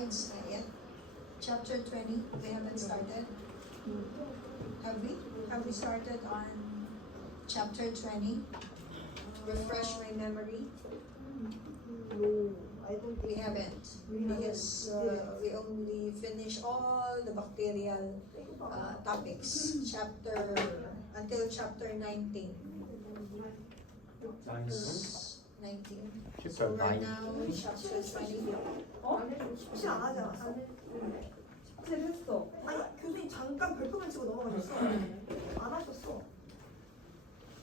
slides yet. Chapter 20, we haven't started. Have we? Have we started on chapter 20? Refresh my memory. No, I don't We think haven't. We haven't. Because we only finished all the bacterial topics. Until chapter 19. 19. So we're now chapter 20. 어? 혹시 안 하지 않았어? 쟤를 했어. 아니 교수님 잠깐 별표만 치고 넘어가셨어. 안 하셨어.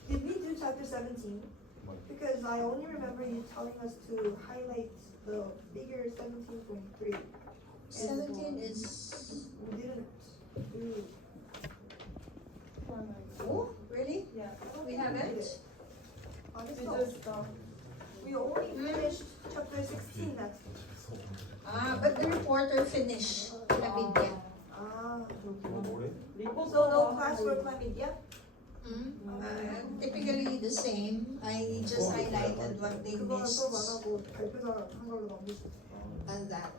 Did we do chapter 17? Because I only remember you telling us to highlight the figure 17.3. 17 is... We didn't do. Oh, really? Yeah. We haven't? 안 했어. We only finished chapter 16 next. But the reporter finished chlamydia. So no class for chlamydia? Typically the same. I just highlighted what they 그거는 missed 수업 안 하고 발표자 한 걸로 넘기셨어. on that.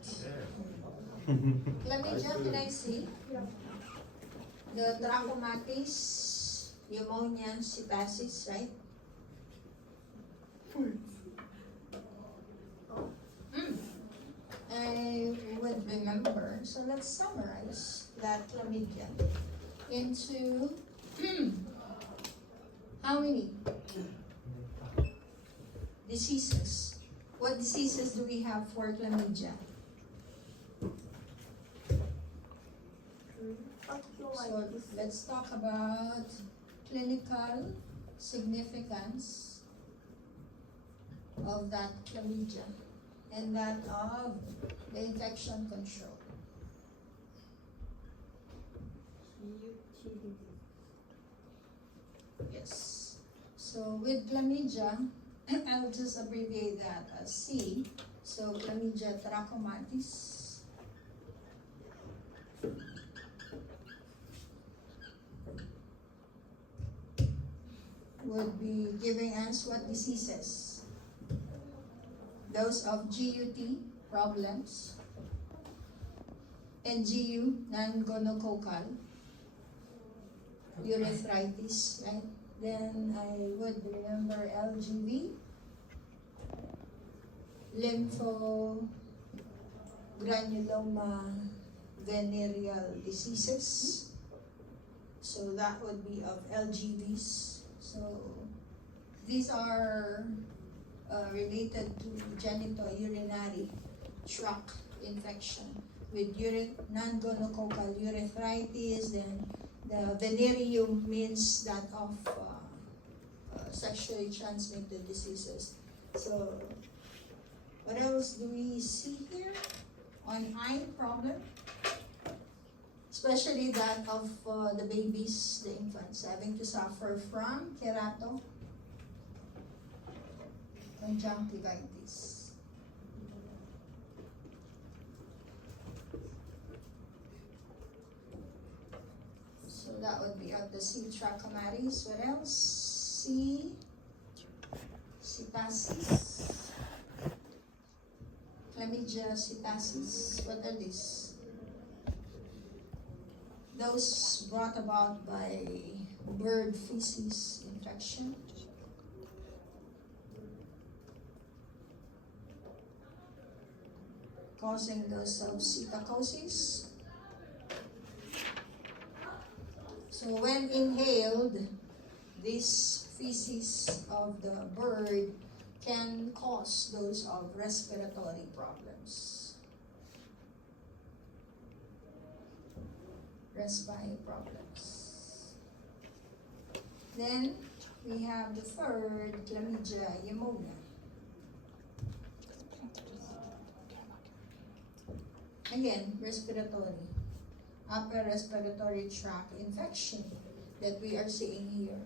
Chlamydia, can I see? The trachomatis, pneumonia, psittacis, right? I would remember. So let's summarize that chlamydia into how many diseases? What diseases do we have for chlamydia? So let's talk about clinical significance of that chlamydia and that of the infection control. Yes. So with chlamydia, I'll just abbreviate that as C. So chlamydia trachomatis. Would be giving us what diseases? Those of GUT problems, NGU, non-gonococcal, urethritis, right? Then I would remember LGV, lymphogranuloma venereal diseases. So that would be of LGVs. So these are related to genitourinary tract infection with non-gonococcal urethritis. Then the venereum means that of sexually transmitted diseases. So what else do we see here on eye problem? Especially that of the babies, the infants, having to suffer from kerato conjunctivitis. So that would be of the C. trachomatis. What else? C. psittacis. Chlamydia psittacis. What are these? Those brought about by bird feces infection. Causing those of psittacosis. So when inhaled, this feces of the bird can cause those of respiratory problems. Respiratory problems. Then we have the third, chlamydia pneumonia. Again, respiratory, upper respiratory tract infection that we are seeing here.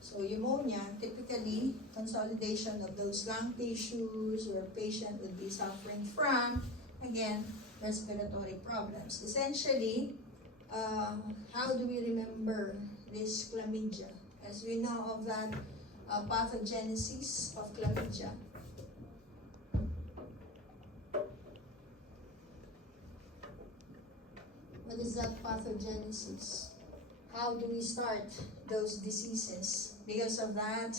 So pneumonia, typically consolidation of those lung tissues where patient would be suffering from, again, respiratory problems. Essentially, how do we remember this chlamydia? As we know of that pathogenesis of chlamydia. that pathogenesis? How do we start those diseases? Because of that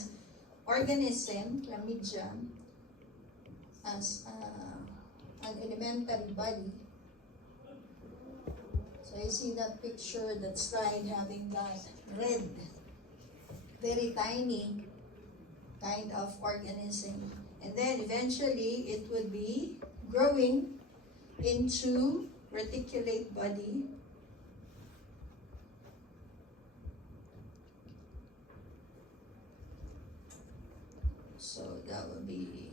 organism, chlamydia, as an elementary body. So you see that picture, that slide having that red, very tiny kind of organism. And then eventually it would be growing into reticulate body. So that would be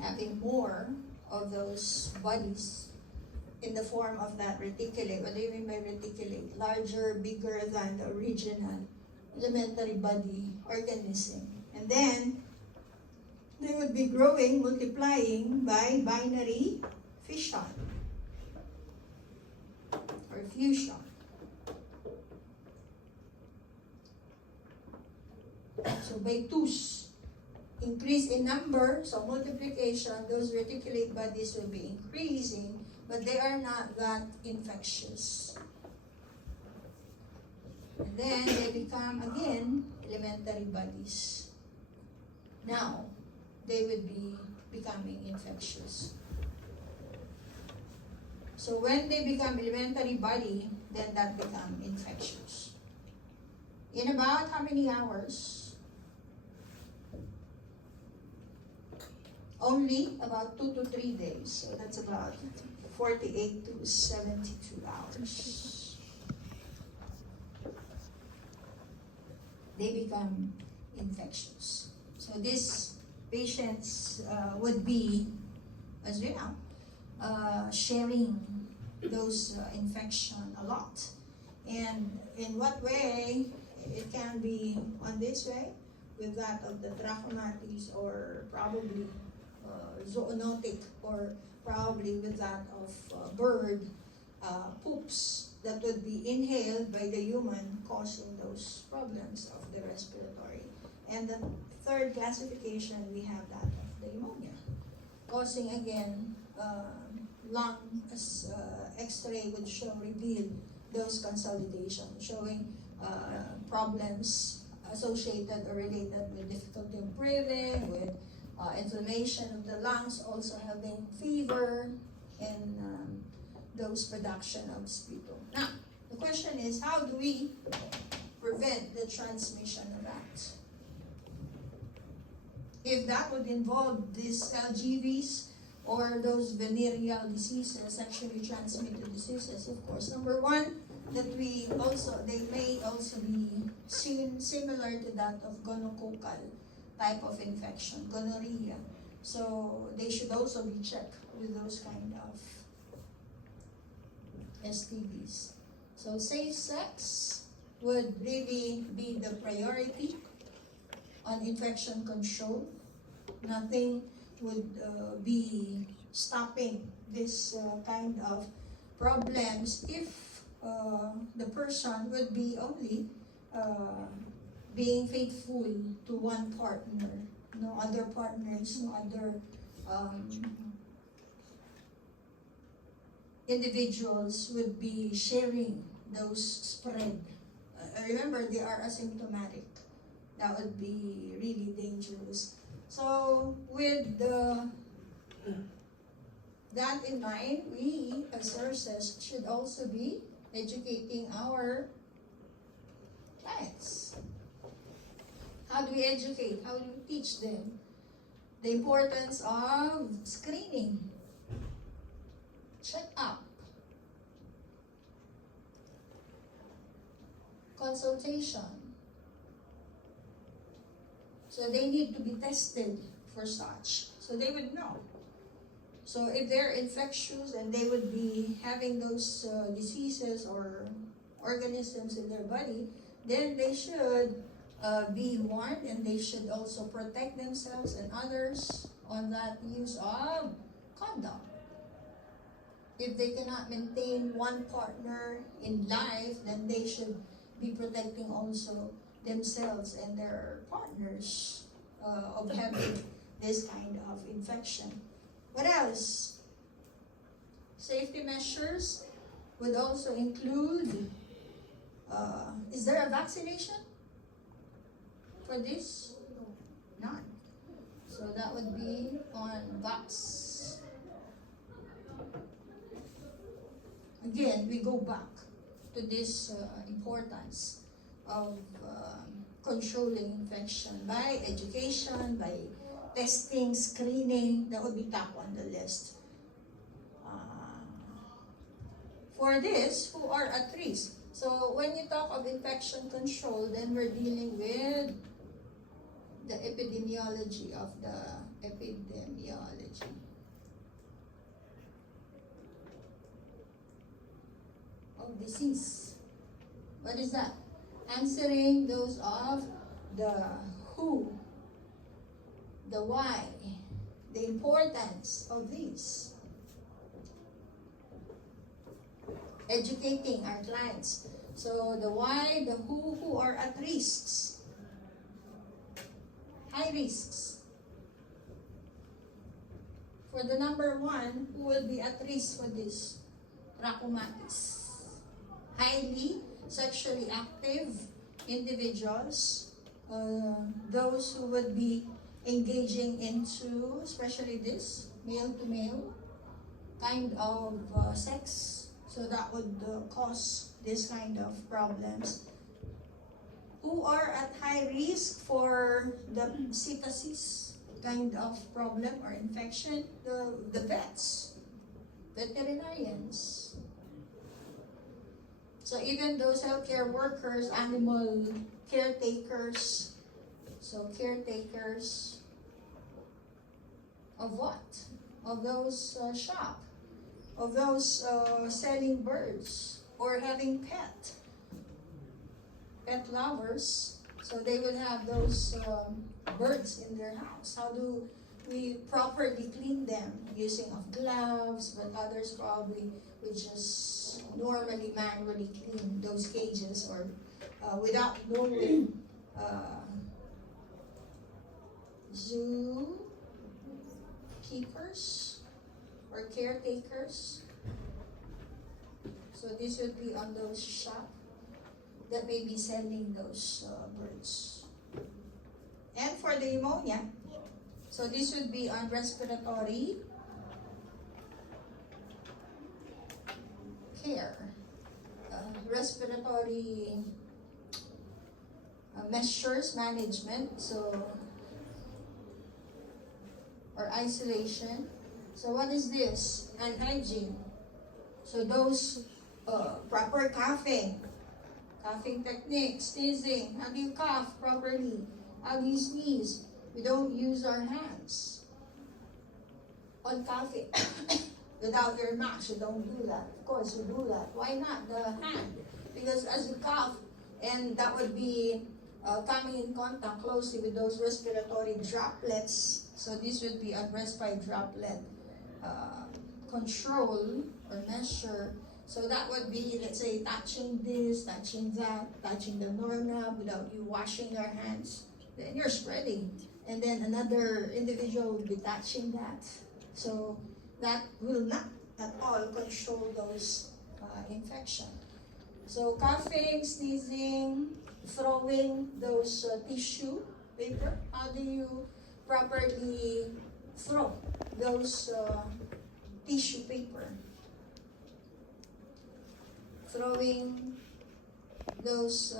having more of those bodies in the form of that reticulate. What do you mean by reticulate? Larger, bigger than the original elementary body organism. And then they would be growing, multiplying by binary fission or fusion. So by twos, increase in number, so multiplication, those reticulate bodies will be increasing, but they are not that infectious. And then they become again elementary bodies. Now, they would be becoming infectious. So when they become elementary body, then that become infectious. In about how many hours? Only about 2 to 3 days. So that's about 48 to 72 hours. They become infectious. So these patients would be, as we know, sharing those infection a lot. And in what way? It can be on this way, with that of the trachomatis, or probably zoonotic, or probably with that of bird poops that would be inhaled by the human, causing those problems of the respiratory. And the third classification, we have that of the pneumonia, causing again lung, as X-ray would show, reveal those consolidations, showing problems associated or related with difficulty of breathing, with inflammation of the lungs, also having fever, and those production of sputum. Now, the question is, how do we prevent the transmission of that? If that would involve these LGVs or those venereal diseases, sexually transmitted diseases, of course, number one, that they may also be seen similar to that of gonococcal type of infection, gonorrhea. So they should also be checked with those kind of STDs. So safe sex would really be the priority on infection control. Nothing would be stopping this kind of problems if the person would be only being faithful to one partner, no other partners, no other individuals would be sharing those spread. Remember, they are asymptomatic. That would be really dangerous. So with that in mind, we as nurses should also be educating our clients. How do we educate? How do we teach them the importance of screening, check-up, consultation? So they need to be tested for such, so they would know. So if they're infectious and they would be having those diseases or organisms in their body, then they should be warned, and they should also protect themselves and others on that use of condom. If they cannot maintain one partner in life, then they should be protecting also themselves and their partners of having this kind of infection. What else? Safety measures would also include, is there a vaccination for this? None. So that would be on vax. Again, we go back to this importance of controlling infection by education, by testing, screening. That would be top on the list. For this, who are at risk. So when you talk of infection control, then we're dealing with the epidemiology of the epidemiology. Of disease. What is that? Answering those of the who, the why, the importance of these. Educating our clients. So the why, the who are at risks. High risks. For the number one, who will be at risk for this? Trachomatis. Highly sexually active individuals, those who would be engaging into, especially this, male to male kind of sex. So that would cause this kind of problems. Who are at high risk for the psittasis kind of problem or infection? The vets, veterinarians. So even those healthcare workers, animal caretakers, so caretakers of what? Of those shop, of those selling birds or having pet lovers. So they would have those birds in their house. How do we properly clean them? Using of gloves, but others probably would just normally manually clean those cages or without knowing zoo keepers or caretakers. So this would be on those shop that may be selling those birds. And for the pneumonia, so this would be on respiratory care, respiratory measures management, so or isolation. So what is this? And hygiene. So those proper coughing techniques, sneezing. How do you cough properly? How do you sneeze? We don't use our hands on coughing. Without your mask, you don't do that. Of course, you do that. Why not the hand? Because as you cough, and that would be coming in contact closely with those respiratory droplets. So this would be a respiratory droplet control or measure. So that would be, let's say, touching this, touching that, touching the doorknob without you washing your hands. Then you're spreading. And then another individual will be touching that. So that will not at all control those infection. So coughing, sneezing, throwing those tissue paper. How do you properly throw those tissue paper? Throwing those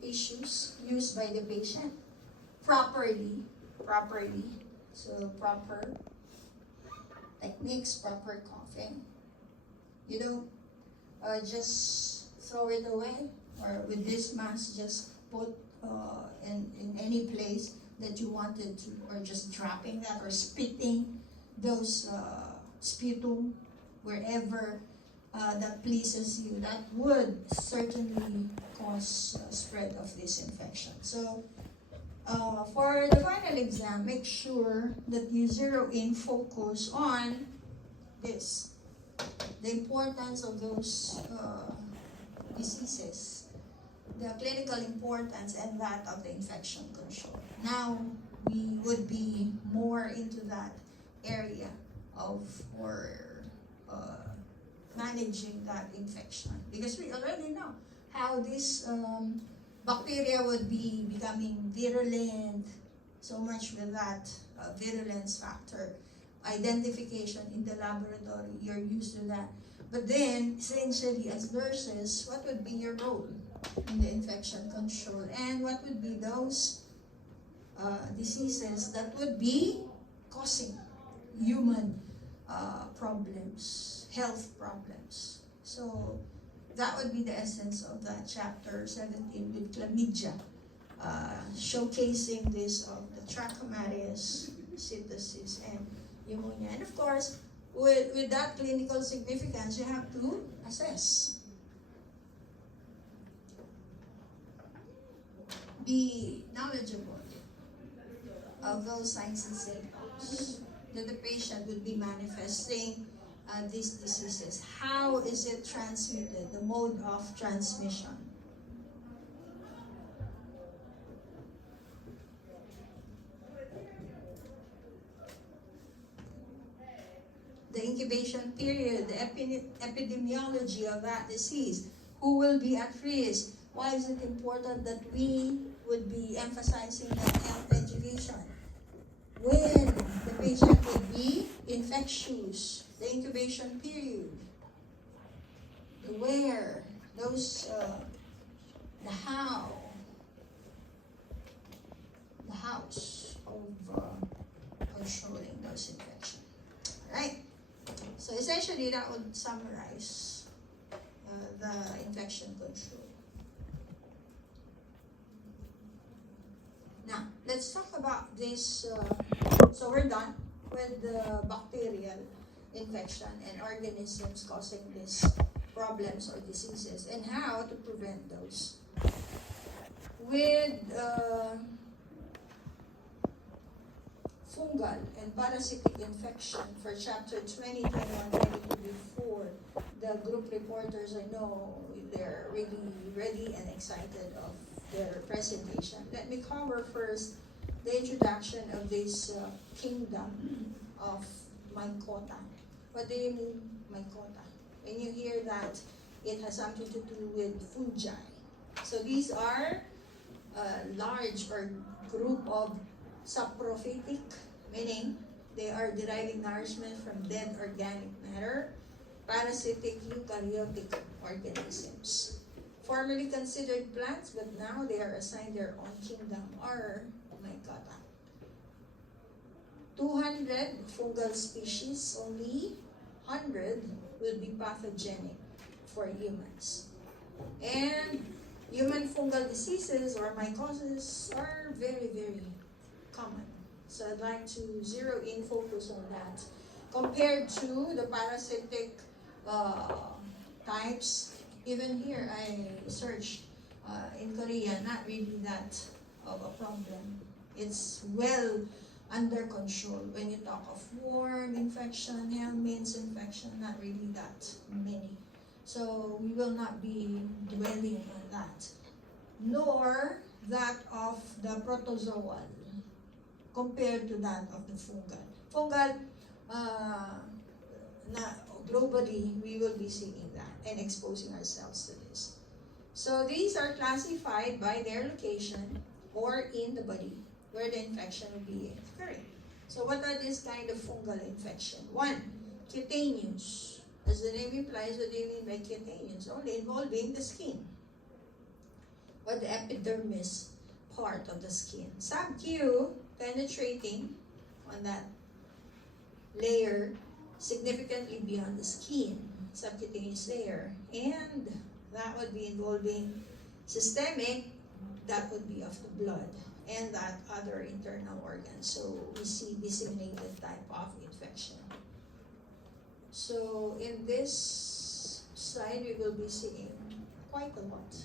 tissues used by the patient properly. So proper techniques, proper coughing. You don't just throw it away, or with this mask just put in any place that you wanted to, or just dropping that or spitting those sputum wherever that pleases you. That would certainly cause spread of this infection. So for the final exam, make sure that you zero in focus on this, the importance of those diseases, the clinical importance and that of the infection control. Now, we would be more into that area of or managing that infection, because we already know how this bacteria would be becoming virulent, so much with that virulence factor identification in the laboratory. You're used to that. But then, essentially, as nurses, what would be your role in the infection control? And what would be those diseases that would be causing human problems, health problems? So, that would be the essence of that chapter 17 with chlamydia, showcasing this of the Trachomatis, psittacis, and pneumonia. And of course, with that clinical significance, you have to assess. Be knowledgeable of those signs and symptoms that the patient would be manifesting these diseases. How is it transmitted? The mode of transmission. The incubation period, the epidemiology of that disease, who will be at risk. Why is it important that we would be emphasizing that health education? When the patient would be infectious, the incubation period, the where, those, the how, the house of controlling those infections. Right? So essentially, that would summarize the infection control. Now, let's talk about this. So we're done with the bacterial infection and organisms causing these problems or diseases and how to prevent those. With fungal and parasitic infection for chapter 20, 21, 22 before, the group reporters, I know they're really ready and excited of their presentation. Let me cover first the introduction of this kingdom of Mycota. What do you mean, Mycota? When you hear that, it has something to do with fungi. So these are large or group of saprophytic, meaning they are deriving nourishment from dead organic matter, parasitic eukaryotic organisms. Formerly considered plants, but now they are assigned their own kingdom, or Mycota. 200 fungal species, only 100 will be pathogenic for humans. And human fungal diseases or mycosis are very, very common. So I'd like to zero in focus on that. Compared to the parasitic types, even here I searched in Korea, not really that of a problem. It's well under control. When you talk of worm infection, helminths infection, not really that many. So we will not be dwelling on that. Nor that of the protozoal compared to that of the fungal. Fungal, globally, we will be seeing that and exposing ourselves to this. So these are classified by their location or in the body where the infection will be occurring. So what are these kind of fungal infection? One, cutaneous. As the name implies, what do you mean by cutaneous? Only involving the skin or the epidermis part of the skin. Sub-Q, penetrating on that layer significantly beyond the skin, subcutaneous layer, and that would be involving systemic, that would be of the blood, and that other internal organs. So we see disseminated type of infection. So in this slide, we will be seeing quite a lot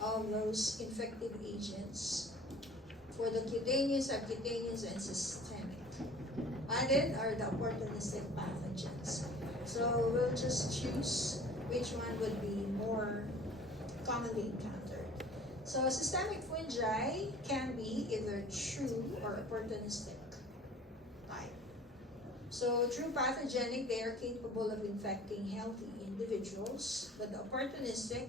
of those infective agents for the cutaneous, subcutaneous, and systemic. Added are the opportunistic pathogens. So we'll just choose which one would be more commonly encountered. So systemic fungi can be either true or opportunistic type. So true pathogenic, they are capable of infecting healthy individuals, but the opportunistic,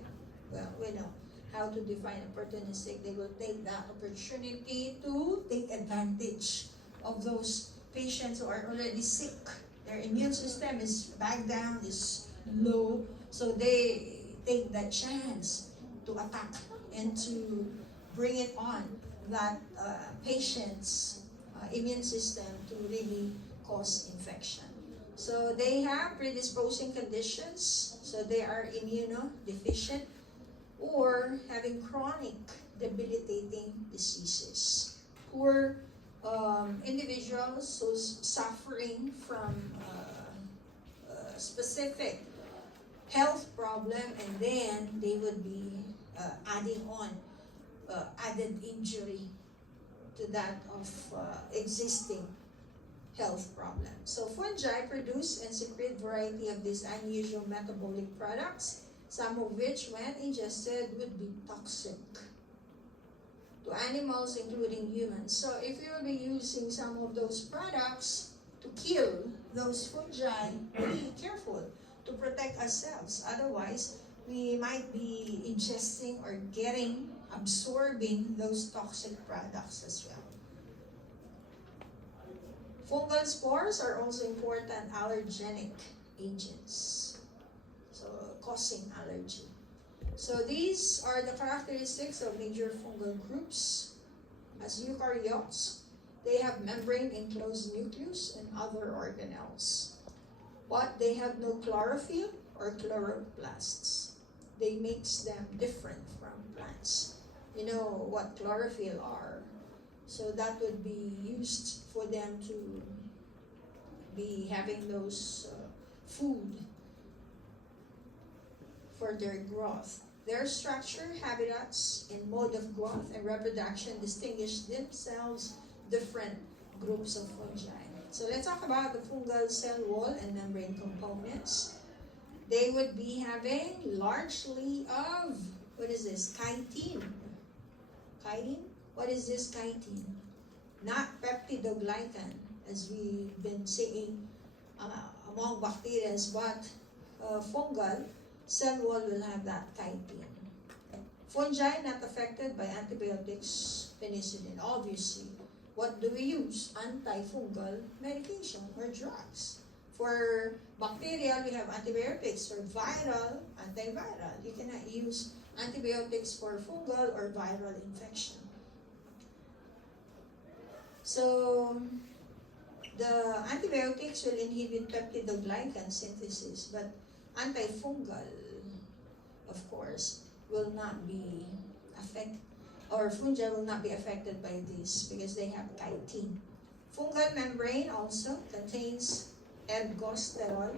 well, we know how to define opportunistic. They will take that opportunity to take advantage of those patients who are already sick. Their immune system is back down, is low, so they take that chance to attack and to bring it on that patient's immune system to really cause infection. So they have predisposing conditions, so they are immunodeficient or having chronic debilitating diseases. Poor individuals who's suffering from specific health problem, and then they would be adding on added injury to that of existing health problem. So fungi produce and secrete variety of these unusual metabolic products, some of which when ingested would be toxic to animals including humans. So if you will be using some of those products to kill those fungi, be careful to protect ourselves. Otherwise, we might be ingesting or absorbing those toxic products as well. Fungal spores are also important allergenic agents, so causing allergy. So these are the characteristics of major fungal groups. As eukaryotes, they have membrane-enclosed nucleus and other organelles. But they have no chlorophyll or chloroplasts. They makes them different from plants. You know what chlorophyll are. So that would be used for them to be having those food for their growth. Their structure, habitats, and mode of growth and reproduction distinguish themselves different groups of fungi. So let's talk about the fungal cell wall and membrane components. They would be having largely of, what is this, chitin. Chitin? What is this chitin? Not peptidoglycan, as we've been saying among bacteria, but fungal cell wall will have that chitin. Fungi not affected by antibiotics, penicillin, obviously. What do we use? Antifungal medication or drugs. For bacterial, we have antibiotics. For viral, antiviral. You cannot use antibiotics for fungal or viral infection. So, the antibiotics will inhibit peptidoglycan synthesis, but antifungal, of course, will not be affected, or fungi will not be affected by this because they have chitin. Fungal membrane also contains ergosterol,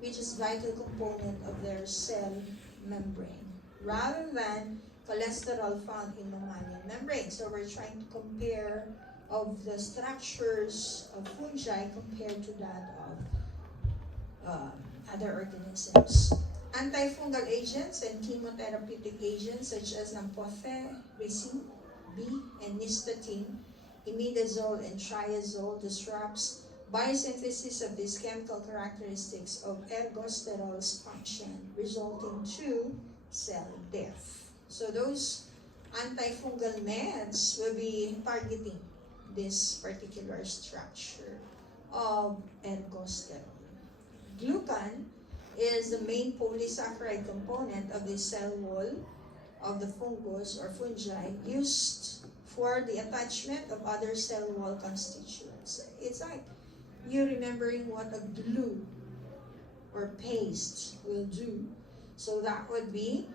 which is vital component of their cell membrane, rather than cholesterol found in mammalian membrane. So we're trying to compare of the structures of fungi compared to that of other organisms. Antifungal agents and chemotherapeutic agents such as amphotericin B and nystatin, imidazole and triazole disrupts biosynthesis of these chemical characteristics of ergosterol's function, resulting to cell death. So those antifungal meds will be targeting this particular structure of ergosterol. Glucan is the main polysaccharide component of the cell wall of the fungus or fungi, used for the attachment of other cell wall constituents. It's like you remembering what a glue or paste will do. So that would be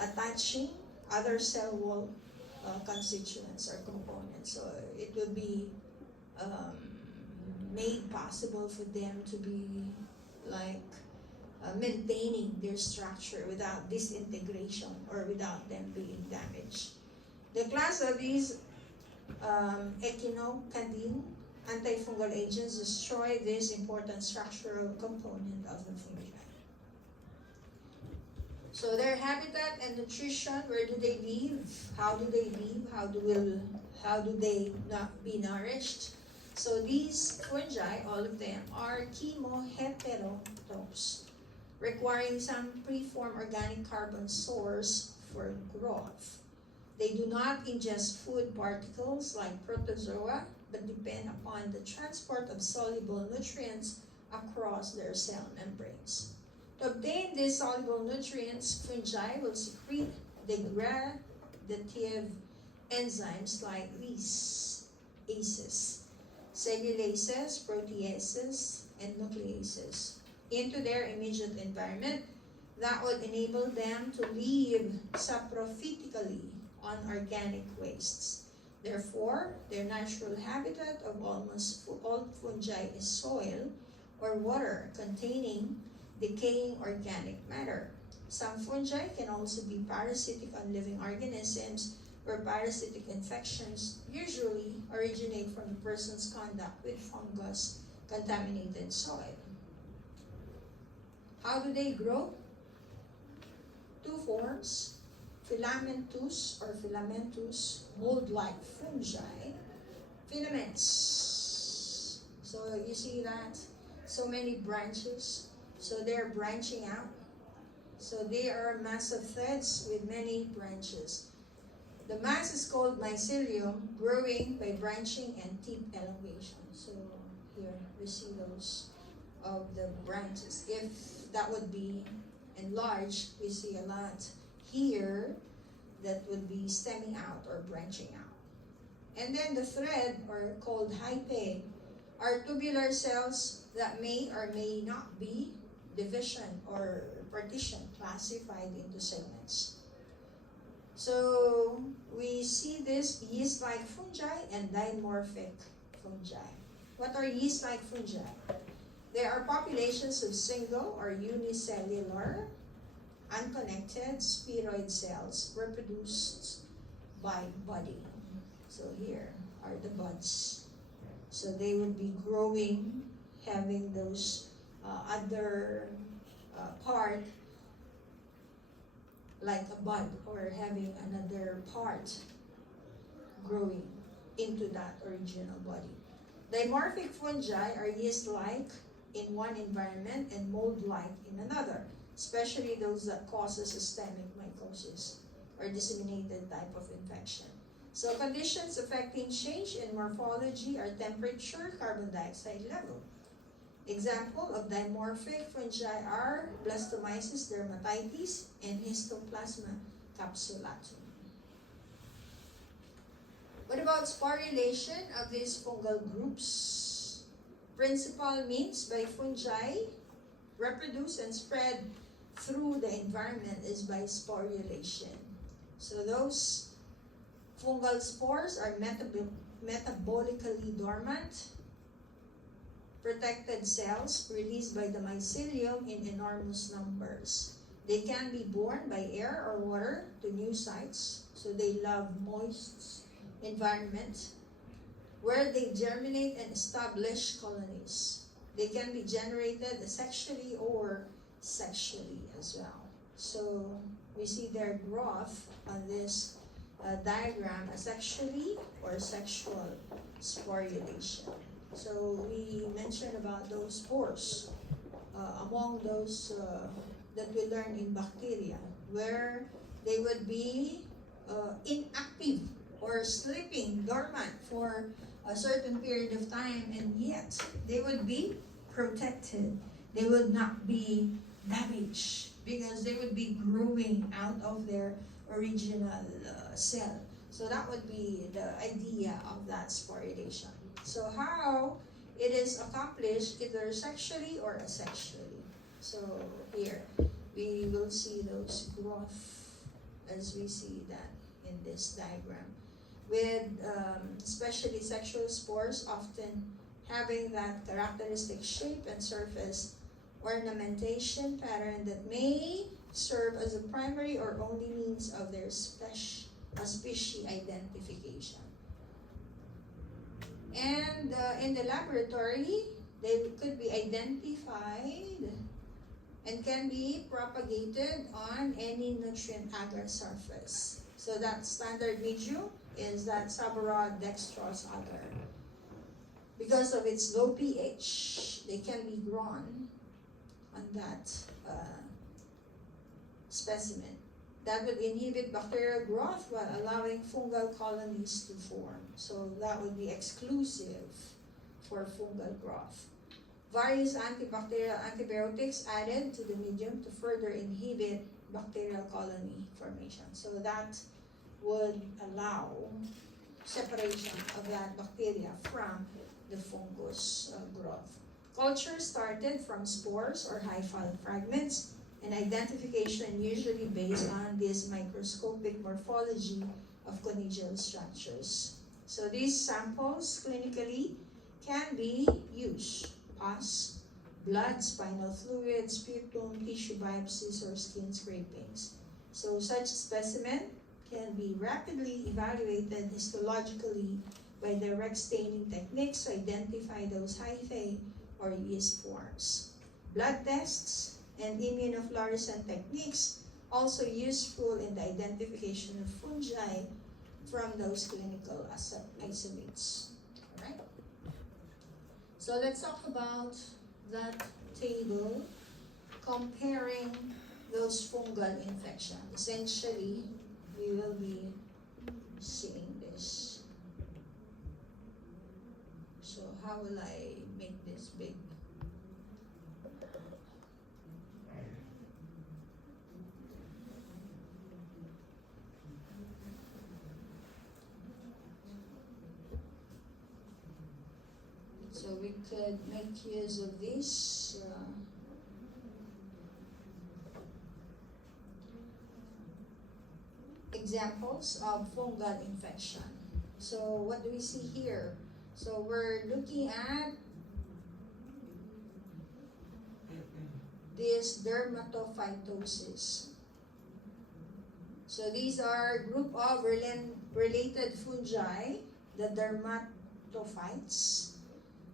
attaching other cell wall constituents or components. So it will be made possible for them to be like maintaining their structure without disintegration or without them being damaged. The class of these echinocandin antifungal agents destroy this important structural component of the fungi. So their habitat and nutrition, where do they live? How do they live? How do they not be nourished? So these fungi, all of them, are chemoheterotrophs, requiring some preformed organic carbon source for growth. They do not ingest food particles like protozoa, but depend upon the transport of soluble nutrients across their cell membranes. To obtain these soluble nutrients, fungi will secrete degradative enzymes like these ACEs, cellulases, proteases, and nucleases into their immediate environment that would enable them to live saprophytically on organic wastes. Therefore, their natural habitat of almost all fungi is soil or water containing decaying organic matter. Some fungi can also be parasitic on living organisms, where parasitic infections usually originate from the person's contact with fungus-contaminated soil. How do they grow? Two forms: filamentous or filamentous, mold-like fungi, filaments. So you see that? So many branches. So they're branching out. So they are massive threads with many branches. The mass is called mycelium, growing by branching and tip elongation. So here we see those of the branches. If that would be enlarged, we see a lot here that would be stemming out or branching out. And then the thread, or called hyphae, are tubular cells that may or may not be division or partition, classified into segments. So we see this yeast-like fungi and dimorphic fungi. What are yeast-like fungi? They are populations of single or unicellular, unconnected spheroid cells reproduced by budding. So here are the buds. So they would be growing, having those other part like a bud, or having another part growing into that original body. Dimorphic fungi are yeast-like in one environment and mold-like in another, especially those that causes systemic mycosis or disseminated type of infection. So conditions affecting change in morphology are temperature, carbon dioxide level. Example of dimorphic fungi are Blastomyces dermatitis and Histoplasma capsulatum. What about sporulation of these fungal groups? Principal means by fungi reproduce and spread through the environment is by sporulation. So those fungal spores are metabolically dormant, protected cells released by the mycelium in enormous numbers. They can be borne by air or water to new sites, so they love moist environment where they germinate and establish colonies. They can be generated asexually or sexually as well. So we see their growth on this diagram, asexually or sexual sporulation. So we mentioned about those spores among those that we learn in bacteria, where they would be inactive or sleeping dormant for a certain period of time, and yet they would be protected. They would not be damaged because they would be growing out of their original cell. So that would be the idea of that sporulation. So how it is accomplished, either sexually or asexually. So here we will see those growth as we see that in this diagram, with especially sexual spores often having that characteristic shape and surface ornamentation pattern that may serve as a primary or only means of their species identification. And in the laboratory, they could be identified and can be propagated on any nutrient agar surface. So that standard medium is that Sabouraud dextrose agar. Because of its low pH, they can be grown on that specimen. That would inhibit bacterial growth while allowing fungal colonies to form. So that would be exclusive for fungal growth. Various antibacterial antibiotics added to the medium to further inhibit bacterial colony formation. So that would allow separation of that bacteria from the fungus growth. Culture started from spores or hyphal fragments, and identification usually based on this microscopic morphology of conidial structures. So these samples clinically can be used: pus, blood, spinal fluid, sputum, tissue biopsies, or skin scrapings. So such specimen can be rapidly evaluated histologically by direct staining techniques to identify those hyphae or yeast forms. Blood tests and immunofluorescent techniques also useful in the identification of fungi from those clinical isolates. Alright? So let's talk about that table comparing those fungal infections. Essentially, we will be seeing this. So how will I make this big? So we could make use of this examples of fungal infection. So what do we see here? So we're looking at this dermatophytosis. So these are group of related fungi, the dermatophytes.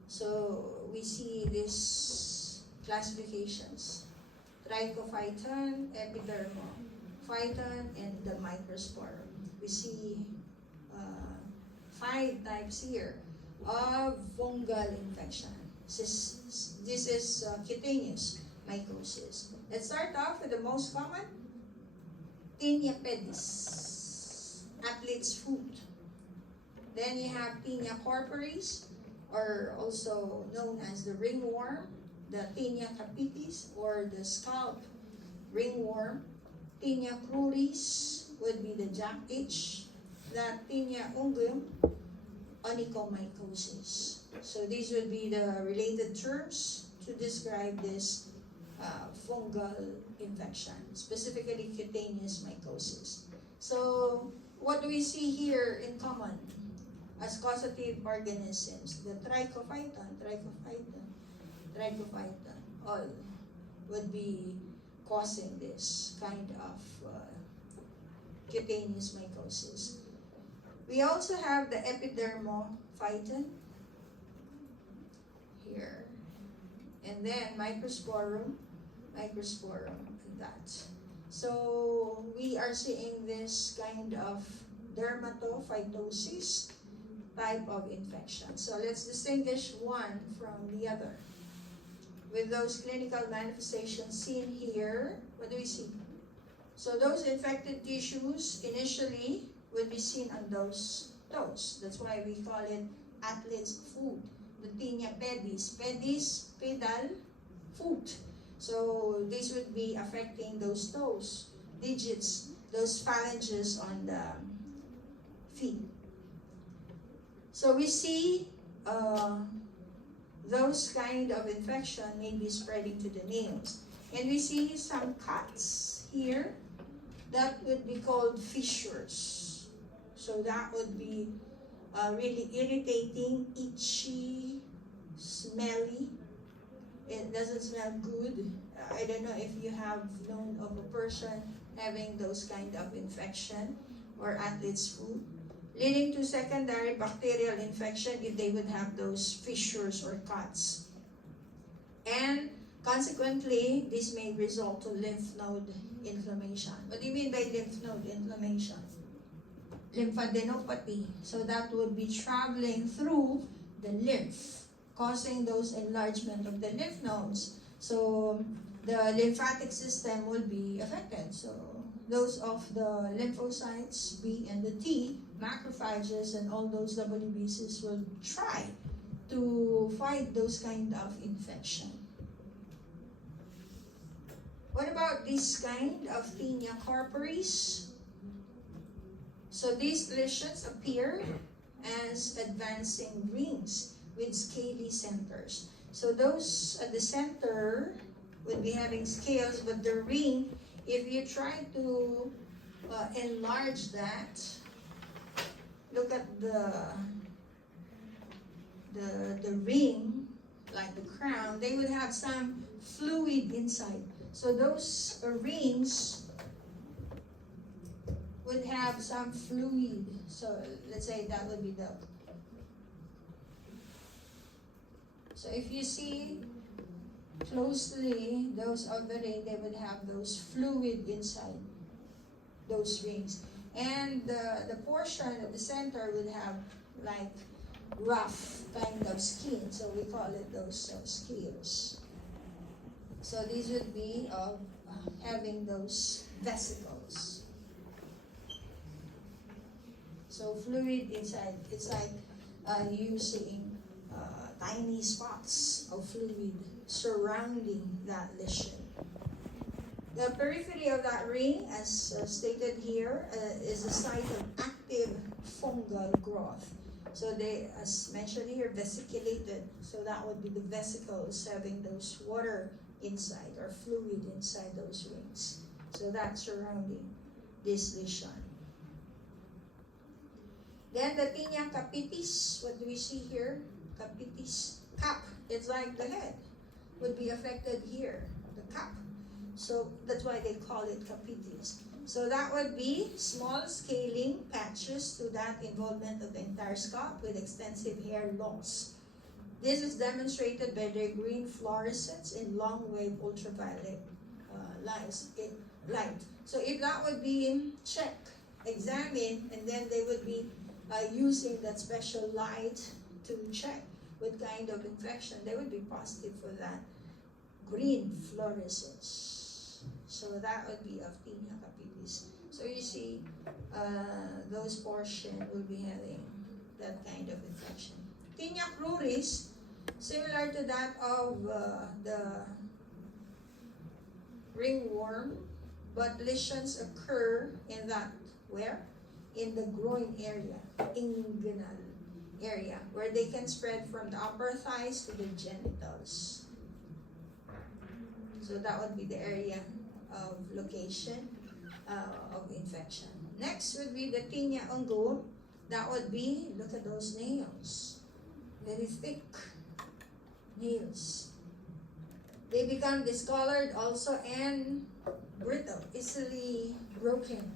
So we see these classifications: trichophyton, epidermophyton, and the microsporum. We see 5 types here of fungal infection. This is cutaneous mycosis. Let's start off with the most common, Tinea pedis, athlete's foot. Then you have Tinea corporis, or also known as the ringworm, the Tinea capitis, or the scalp ringworm. Tinea cruris would be the jack itch. That Tinea unguium, onychomycosis. So these would be the related terms to describe this fungal infection, specifically cutaneous mycosis. So what do we see here in common as causative organisms? The trichophyton, all would be causing this kind of cutaneous mycosis. We also have the epidermophyton here, and then microsporum, and that. So we are seeing this kind of dermatophytosis type of infection. So let's distinguish one from the other. With those clinical manifestations seen here, what do we see? So those infected tissues initially would be seen on those toes. That's why we call it athlete's foot. The Tinea pedis, pedal, foot. So this would be affecting those toes, digits, those phalanges on the feet. So we see those kind of infection may be spreading to the nails. And we see some cuts here that would be called fissures. So that would be really irritating, itchy, smelly. It doesn't smell good. I don't know if you have known of a person having those kind of infection or athlete's foot, leading to secondary bacterial infection if they would have those fissures or cuts. And Consequently, this may result to lymph node inflammation. What do you mean by lymph node inflammation? Lymphadenopathy. So that would be traveling through the lymph, causing those enlargement of the lymph nodes. So the lymphatic system will be affected. So those of the lymphocytes, B and the T, macrophages and all those WBCs will try to fight those kind of infection. What about this kind of tinea corporis? So these lesions appear as advancing rings with scaly centers. So those at the center would be having scales, but the ring, if you try to enlarge that, look at the ring, like the crown, they would have some fluid inside. So those rings would have some fluid. So let's say that would be the. So if you see closely those of the ring, they would have those fluid inside those rings. And the portion at the center would have like rough kind of skin. So we call it those scales. So these would be of having those vesicles. So fluid inside, it's like you seeing tiny spots of fluid surrounding that lesion. The periphery of that ring, as stated here, is a site of active fungal growth. So they, as mentioned here, vesiculated. So that would be the vesicles having those water inside or fluid inside those rings. So that's surrounding this lesion. Then the tinea capitis, what do we see here? Capitis, cap, it's like the head, would be affected here, the cap. So that's why they call it capitis. So that would be small scaling patches to that involvement of the entire scalp with extensive hair loss. This is demonstrated by their green fluorescence in long-wave ultraviolet light. So if that would be checked, examined, and then they would be using that special light to check what kind of infection, they would be positive for that green fluorescence. So that would be of tinea capitis. So you see, those portions will be having that kind of infection. Tinea cruris, similar to that of the ringworm, but lesions occur in that, where? In the groin area, inguinal area, where they can spread from the upper thighs to the genitals. So that would be the area of location of infection. Next would be the tinea unguum. That would be, look at those nails, very thick nails. They become discolored also and brittle, easily broken.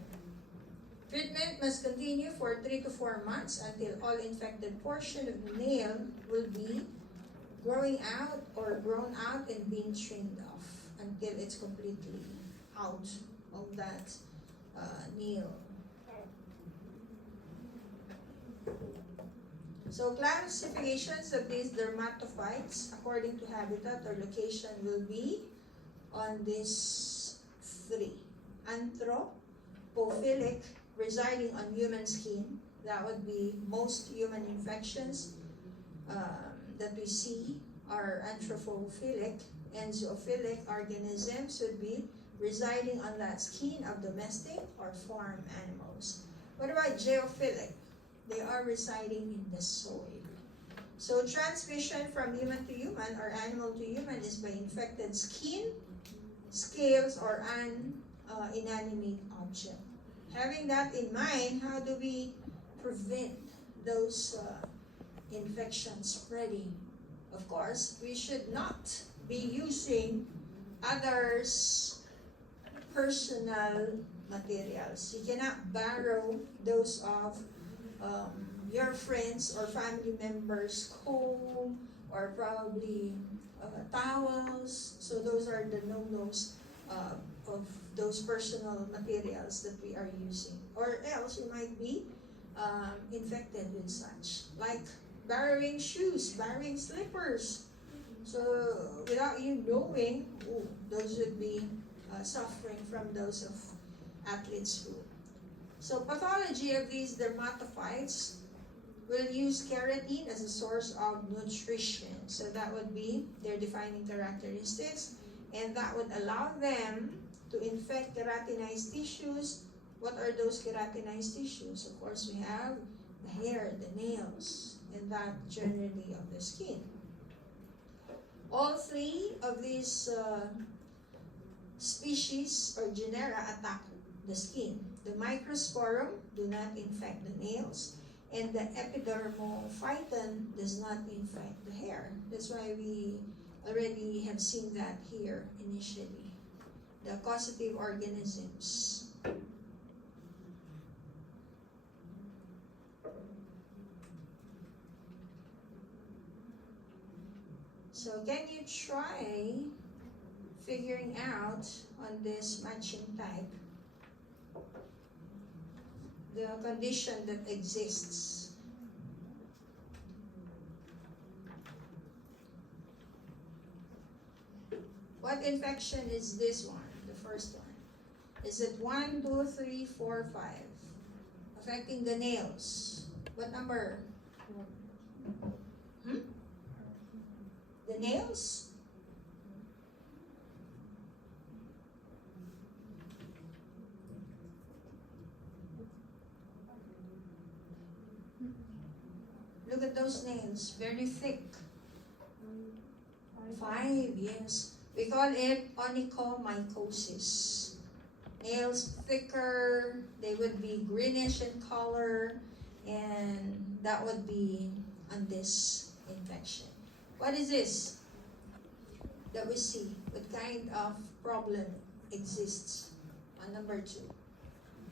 Treatment must continue for 3 to 4 months until all infected portion of the nail will be growing out or grown out and being trimmed off until it's completely out of that nail. So classifications of these dermatophytes according to habitat or location will be on these 3. Anthropophilic, residing on human skin. That would be most human infections that we see are anthropophilic, and zoophilic organisms would be residing on that skin of domestic or farm animals. What about geophilic? They are residing in the soil. So transmission from human to human or animal to human is by infected skin, scales, or an inanimate object. Having that in mind, how do we prevent those infections spreading? Of course, we should not be using others' personal materials. You cannot borrow those of your friends or family members' comb or probably towels. So those are the no-nos of those personal materials that we are using. Or else you might be infected with such, like borrowing shoes, borrowing slippers. So without you knowing, those would be suffering from those of athlete's foot. So pathology of these dermatophytes will use keratin as a source of nutrition. So that would be their defining characteristics, and that would allow them to infect keratinized tissues. What are those keratinized tissues? Of course, we have the hair, the nails, and that generally of the skin. All three of these species or genera attack the skin. The microsporum do not infect the nails, and the epidermophyton does not infect the hair. That's why we already have seen that here initially. The causative organisms. So can you try figuring out on this matching type the condition that exists? What infection is this one, the first one? Is it 1, 2, 3, 4, 5? Affecting the nails. What number? The nails? Look at those nails, very thick. 5, yes. We call it onychomycosis. Nails thicker, they would be greenish in color, and that would be on this infection. What is this that we see? What kind of problem exists on number 2?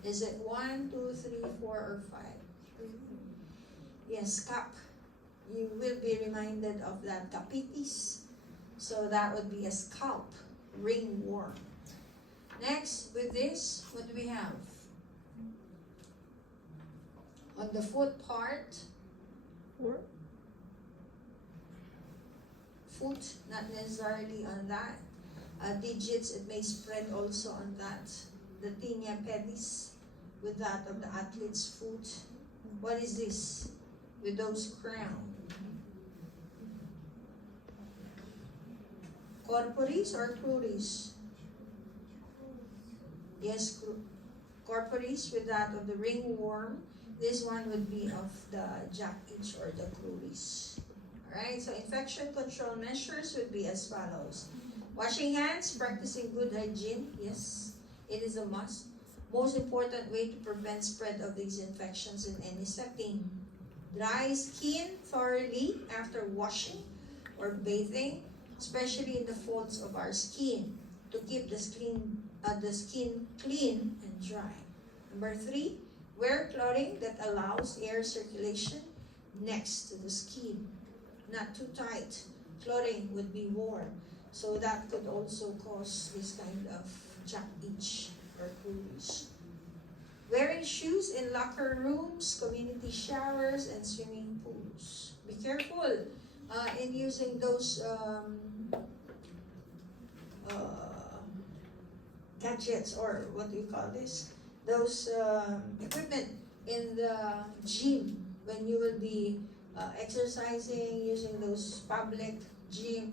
Is it 1, 2, 3, 4, or 5? Yes, cap. You will be reminded of that capitis. So that would be a scalp ringworm. Next, with this, what do we have? On the foot part. Foot, not necessarily on that. Digits, it may spread also on that. The tinea pedis, with that of the athlete's foot. What is this? With those crown. Corporis or cruris? Yes, corporis with that of the ringworm. This one would be of the jack itch or the cruris. Alright, so infection control measures would be as follows. Washing hands, practicing good hygiene. Yes, it is a must. Most important way to prevent spread of these infections in any setting. Dry skin thoroughly after washing or bathing, especially in the folds of our skin, to keep the skin clean and dry. Number 3, wear clothing that allows air circulation next to the skin. Not too tight clothing would be worn, so that could also cause this kind of jack itch or cruise. Wearing shoes in locker rooms, community showers, and swimming pools. Be careful in using those gadgets, or what do you call this? Those equipment in the gym when you will be exercising, using those public gym.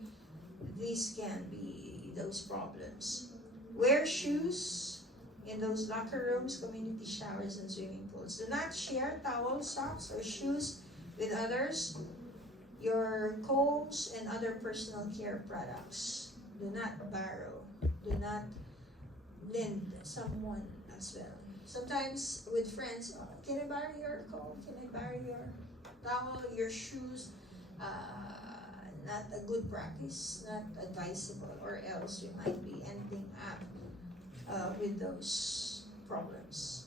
These can be those problems. Wear shoes in those locker rooms, community showers, and swimming pools. Do not share towels, socks, or shoes with others. Your combs and other personal care products. Do not borrow. Do not lend someone as well. Sometimes with friends, can I borrow your comb? Can I borrow your towel, your shoes? Not a good practice, not advisable, or else you might be ending up with those problems.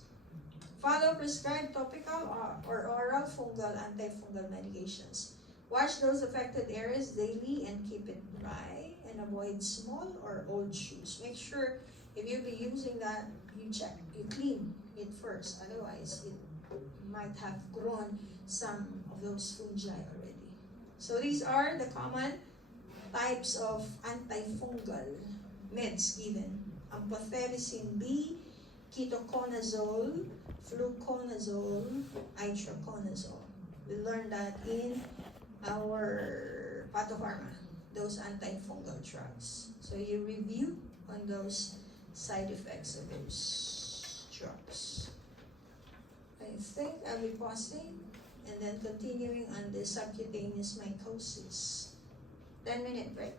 Follow prescribed topical or oral fungal antifungal medications. Wash those affected areas daily and keep it dry, and avoid small or old shoes. Make sure if you'll be using that, you check, you clean it first. Otherwise, it might have grown some of those fungi already. So these are the common types of antifungal meds given. Amphotericin B, ketoconazole, fluconazole, itraconazole. We learned that in our Pathopharma, those antifungal drugs. So you review on those side effects of those drugs. I think I'll be pausing and then continuing on the subcutaneous mycosis. 10-minute break.